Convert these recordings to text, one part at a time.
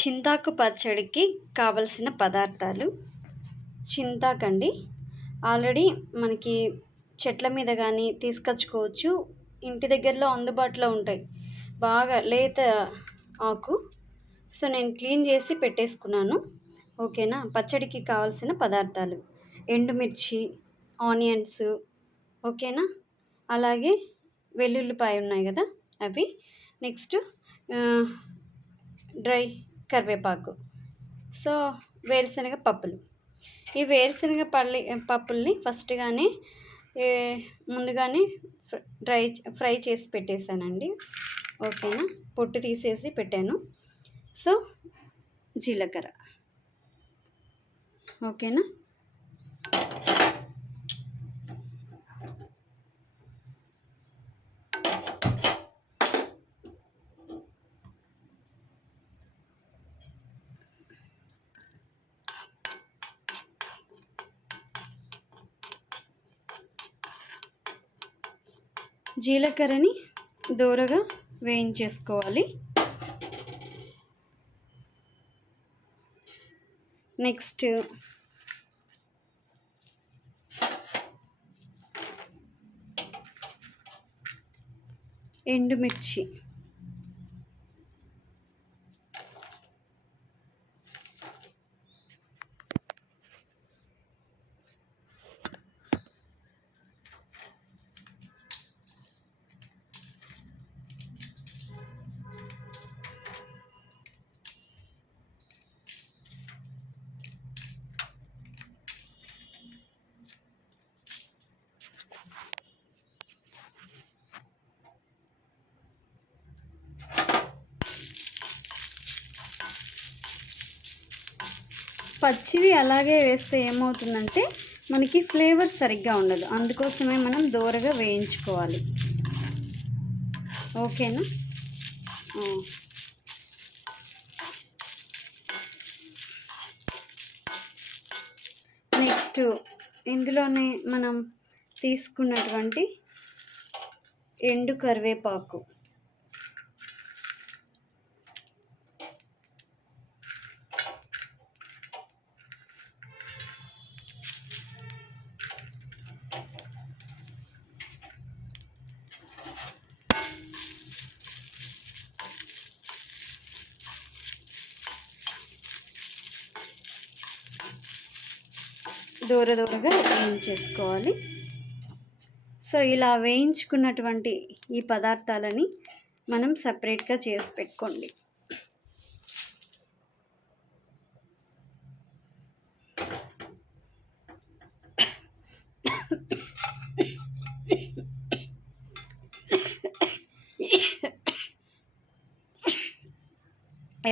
చింతాకు పచ్చడికి కావలసిన పదార్థాలు. చింతాకండి. ఆల్రెడీ మనకి చెట్ల మీద కానీ తీసుకొచ్చుకోవచ్చు. ఇంటి దగ్గరలో అందుబాటులో ఉంటాయి. బాగా లేత ఆకు. సో నేను క్లీన్ చేసి పెట్టేసుకున్నాను. ఓకేనా. పచ్చడికి కావాల్సిన పదార్థాలు: ఎండుమిర్చి, ఆనియన్స్, ఓకేనా. అలాగే వెల్లుల్లిపాయ ఉన్నాయి కదా అవి. నెక్స్ట్ డ్రై కరివేపాకు. సో వేరుశనగ పప్పులు. ఈ వేరుశనగ పప్పుల్ని ముందుగానే ఫ్రై చేసి పెట్టేశానండి. ఓకేనా. పొట్టు తీసేసి పెట్టాను. సో జీలకర్ర. ఓకేనా. జీలకర్రని దోరగా వేయించేసుకోవాలి. నెక్స్ట్ ఎండుమిర్చి, పచ్చివి అలాగే వేస్తే ఏమవుతుందంటే మనకి ఫ్లేవర్ సరిగ్గా ఉండదు. అందుకోసమే మనం దోరగా వేయించుకోవాలి. ఓకేనా. నెక్స్ట్ ఇందులోనే మనం తీసుకున్నటువంటి ఎండు కరివేపాకు, దూరగా వేయించేసుకోవాలి. సో ఇలా వేయించుకున్నటువంటి ఈ పదార్థాలని మనం సపరేట్గా చేసి పెట్టుకోండి.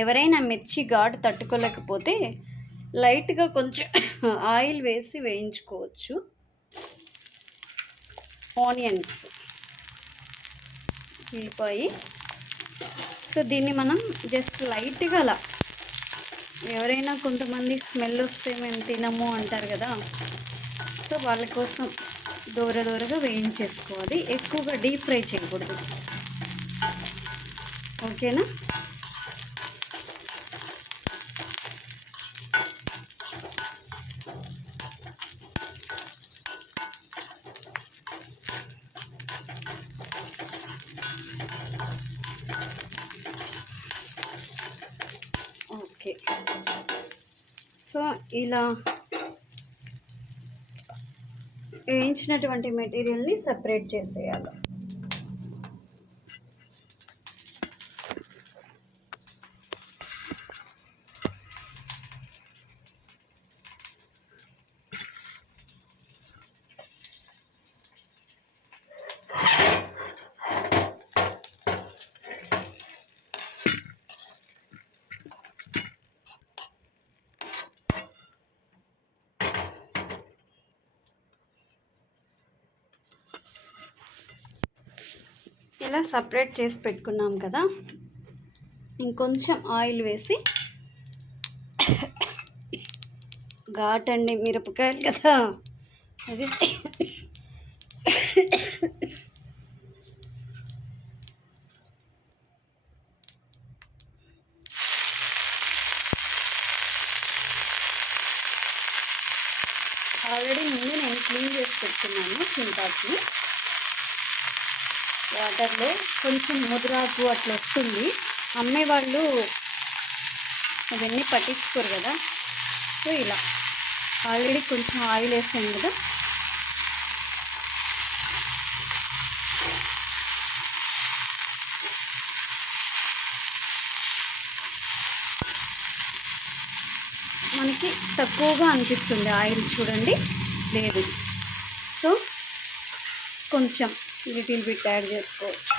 ఎవరైనా మిర్చి ఘాటు తట్టుకోలేకపోతే లైట్గా కొంచెం ఆయిల్ వేసి వేయించుకోవచ్చు. ఆనియన్స్, ఉల్లిపాయ. సో దీన్ని మనం జస్ట్ లైట్గా అలా, ఎవరైనా కొంతమంది స్మెల్ వస్తే మేము తినము అంటారు కదా. సో వాళ్ళ కోసం దూరగా వేయించేసుకోవాలి. ఎక్కువగా డీప్ ఫ్రై చేయకూడదు. ఓకేనా. ఓకే. సో ఇలా వేయించినటువంటి మెటీరియల్ని సపరేట్ చేసేయాలి. ఇలా సపరేట్ చేసి పెట్టుకున్నాం కదా. ఇంకొంచెం ఆయిల్ వేసి, ఘాటండి మిరపకాయలు కదా అది, ఆల్రెడీ ముందు నేను క్లీన్ చేసి పెట్టుకున్నాను చింతాకుని. వాటర్లో కొంచెం ముదురాకు అట్లా వస్తుంది, అమ్మేవాళ్ళు అవన్నీ పట్టించుకోరు కదా. సో ఇలా ఆల్రెడీ కొంచెం ఆయిల్ వేసాను కదా, మనకి తక్కువగా అనిపిస్తుంది ఆయిల్, చూడండి లేదు. సో కొంచెం లిటిల్ బిట్ యాడ్ చేసుకోవచ్చు.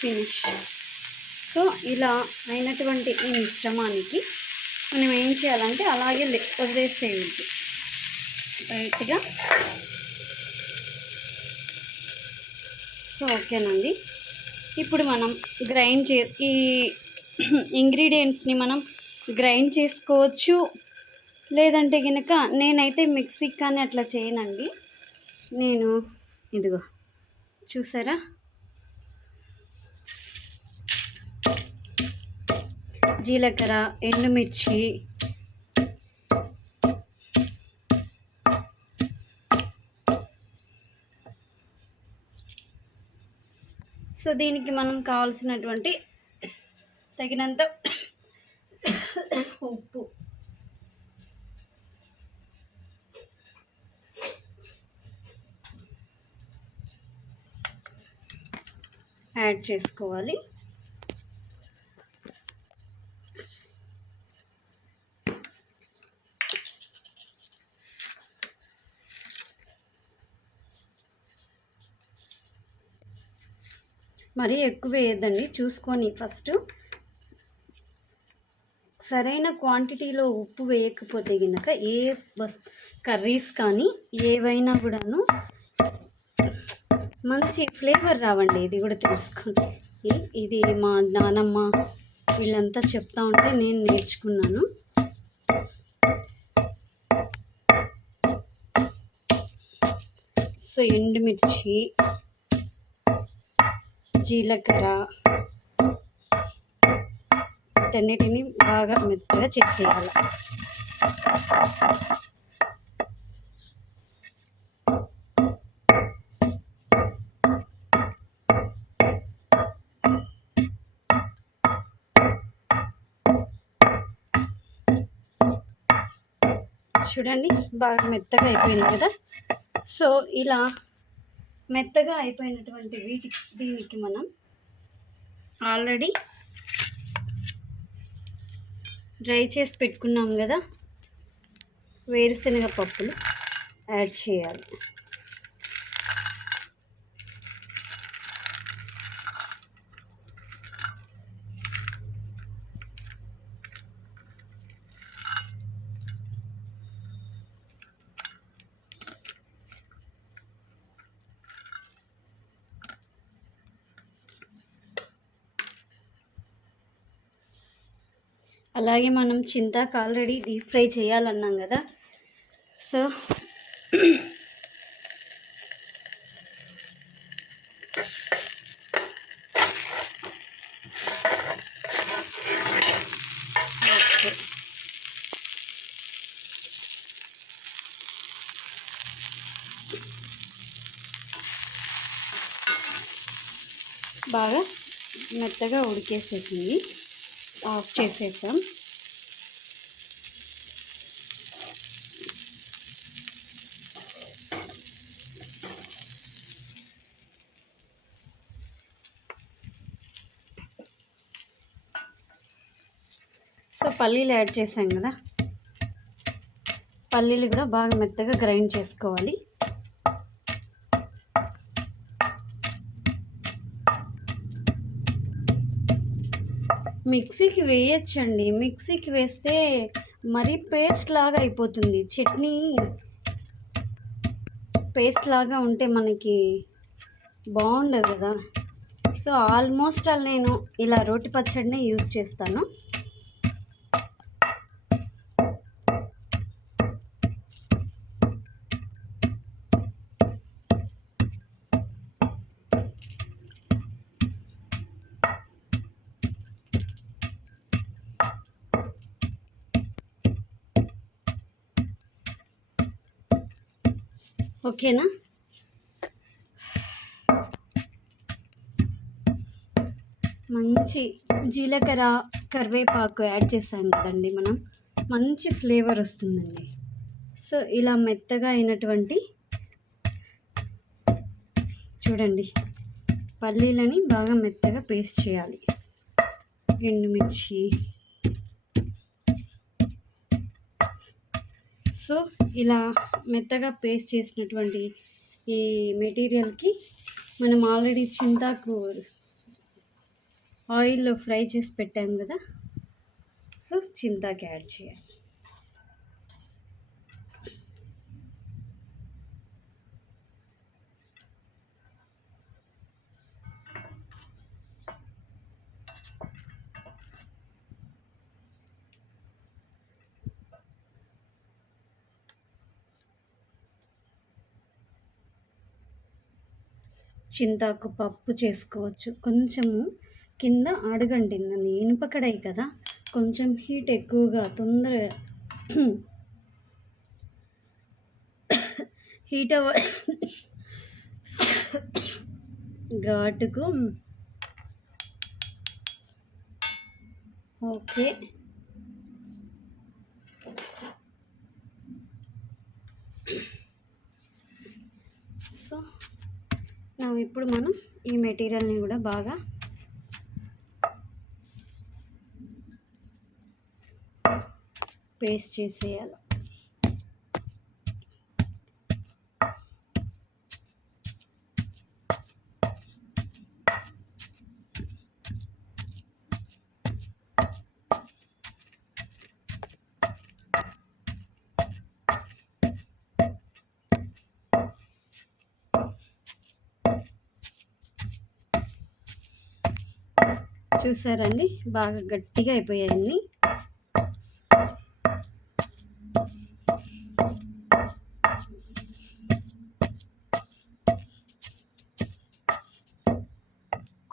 ఫినిష్. సో ఇలా అయినటువంటి ఈ మిశ్రమానికి మనం ఏం చేయాలంటే అలాగే వదిలేసేయద్దు రైట్గా. సో ఓకేనండి. ఇప్పుడు మనం ఈ ఇంగ్రీడియంట్స్ని మనం గ్రైండ్ చేసుకోవచ్చు, లేదంటే కనుక నేనైతే మిక్సీకి కానీ అట్లా చేయనండి. నేను ఇదిగో చూసారా, జీలకర్ర, ఎండుమిర్చి, సో దీనికి మనం కావాల్సినటువంటి తగినంత ఉప్పు, యాడ్ చేసుకోవాలి. మరీ ఎక్కువ వేయద్దండి, చూసుకొని ఫస్ట్. సరైన క్వాంటిటీలో ఉప్పు వేయకపోతే కనుక కర్రీస్ కానీ ఏవైనా కూడాను మంచి ఫ్లేవర్ రావండి. ఇది కూడా తెలుసుకోండి. ఇది మా నానమ్మ వీళ్ళంతా చెప్తా ఉంటే నేను నేర్చుకున్నాను. సో ఎండుమిర్చి, జీలకర్ర వీటన్నిటిని బాగా మెత్తగా చేసేయాలి. చూడండి బాగా మెత్తగా అయిపోయింది కదా. సో ఇలా మెత్తగా అయిపోయినటువంటి దీనికి మనం ఆల్రెడీ డ్రై చేసి పెట్టుకున్నాం కదా వేరుశనగ పప్పులు యాడ్ చేయాలి. అలాగే మనం చింతాకు ఆల్రెడీ డీప్ ఫ్రై చేయాలన్నాం కదా. సో బాగా మెత్తగా ఉడికేసేసింది, ఆఫ్ చేసేసాం. సో పల్లీలు యాడ్ చేసాం కదా, పల్లీలు కూడా బాగా మెత్తగా గ్రైండ్ చేసుకోవాలి. మిక్సీకి వేయచ్చండి. మిక్సీకి వేస్తే మరీ పేస్ట్ లాగా అయిపోతుంది. చట్నీ పేస్ట్ లాగా ఉంటే మనకి బాగుండదు కదా. సో ఆల్మోస్ట్ నేను ఇలా రోటి పచ్చడినే యూజ్ చేస్తాను. ఓకేనా. మంచి జీలకర్ర కరివేపాకు యాడ్ చేసాం కదండి మనం, మంచి ఫ్లేవర్ వస్తుందండి. సో ఇలా మెత్తగా అయినటువంటి చూడండి పల్లీలని బాగా మెత్తగా పేస్ట్ చేయాలి. ఎండుమిర్చి. సో ఇలా మెత్తగా పేస్ట్ చేసినటువంటి ఈ మెటీరియల్కి మనం ఆల్రెడీ చింతాకు ఆయిల్లో ఫ్రై చేసి పెట్టాం కదా. సో చింతాకు యాడ్ చేయాలి. చింతాకు పప్పు చేసుకోవచ్చు. కొంచెము కింద అడుగంటిందండి, ఇనుప కడాయి కదా, కొంచెం హీట్ ఎక్కువగా తొందరగా హీట్ ఘాటుకు. ఓకే. సో ఇప్పుడు మనం ఈ మెటీరియల్ని కూడా బాగా పేస్ట్ చేసేయాలి. చూసారండి బాగా గట్టిగా అయిపోయాయి.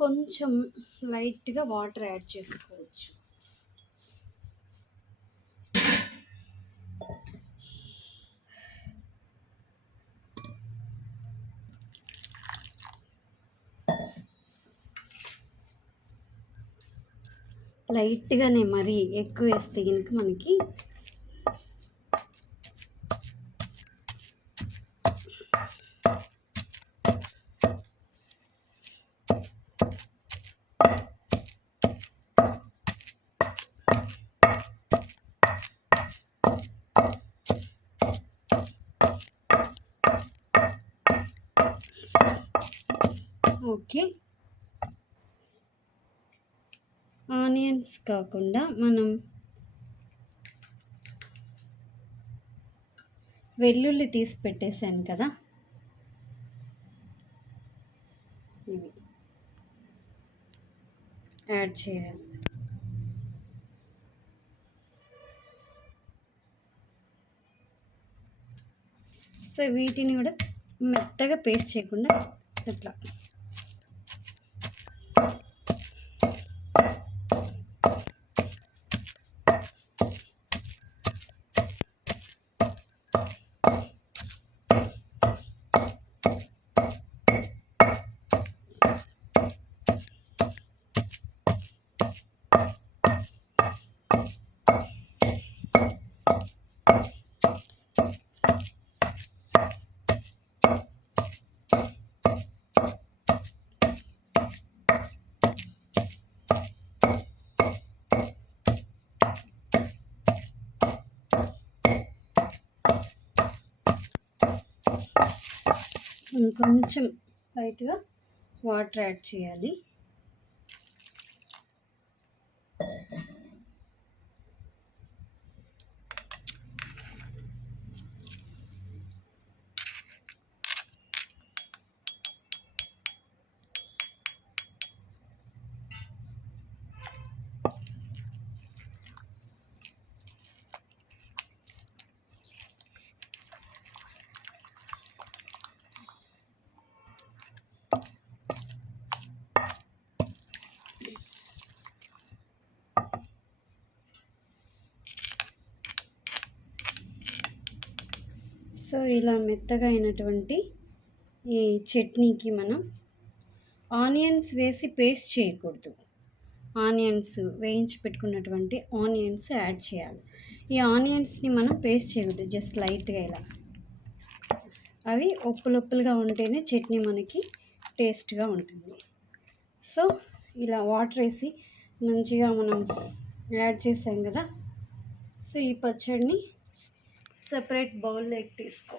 కొంచెం లైట్గా వాటర్ యాడ్ చేసుకోవచ్చు. లైట్గానే, మరీ ఎక్కువ వేస్తే కనుక మనకి ఓకే. ఆనియన్స్ కాకుండా మనం వెల్లుల్లి తీసి పెట్టేశాను కదా, ఇవి యాడ్ చేయాలి. సో వీటిని కూడా మెత్తగా పేస్ట్ చేయకుండా ఇట్లా ఇంకొంచెం లైట్గా వాటర్ యాడ్ చేయాలి. సో ఇలా మెత్తగా అయినటువంటి ఈ చట్నీకి మనం ఆనియన్స్ వేసి పేస్ట్ చేయకూడదు. ఆనియన్స్ వేయించి పెట్టుకున్నటువంటి ఆనియన్స్ యాడ్ చేయాలి. ఈ ఆనియన్స్ని మనం పేస్ట్ చేయకూడదు, జస్ట్ లైట్గా ఇలా అవి ఒప్పులుగా ఉంటేనే చట్నీ మనకి టేస్ట్గా ఉంటుంది. సో ఇలా వాటర్ వేసి మంచిగా మనం యాడ్ చేసాం కదా. సో ఈ పచ్చడిని సపరేట్ బౌల్లోకి తీసుకో.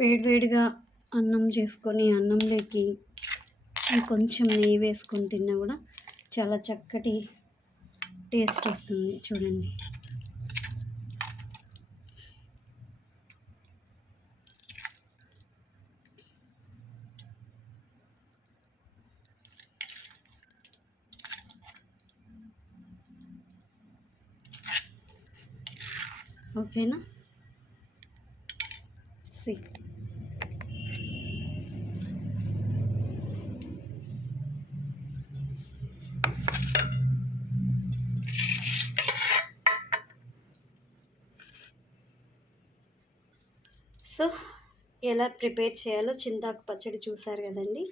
వేడివేడిగా అన్నం చేసుకొని అన్నంలోకి కొంచెం నెయ్యి వేసుకొని తిన్నా కూడా చాలా చక్కటి టేస్ట్ వస్తుంది. చూడండి. ఓకేనా? సి సో ఎలా ప్రిపేర్ చేయాలో చింతాకు పచ్చడి చూసారు కదండి.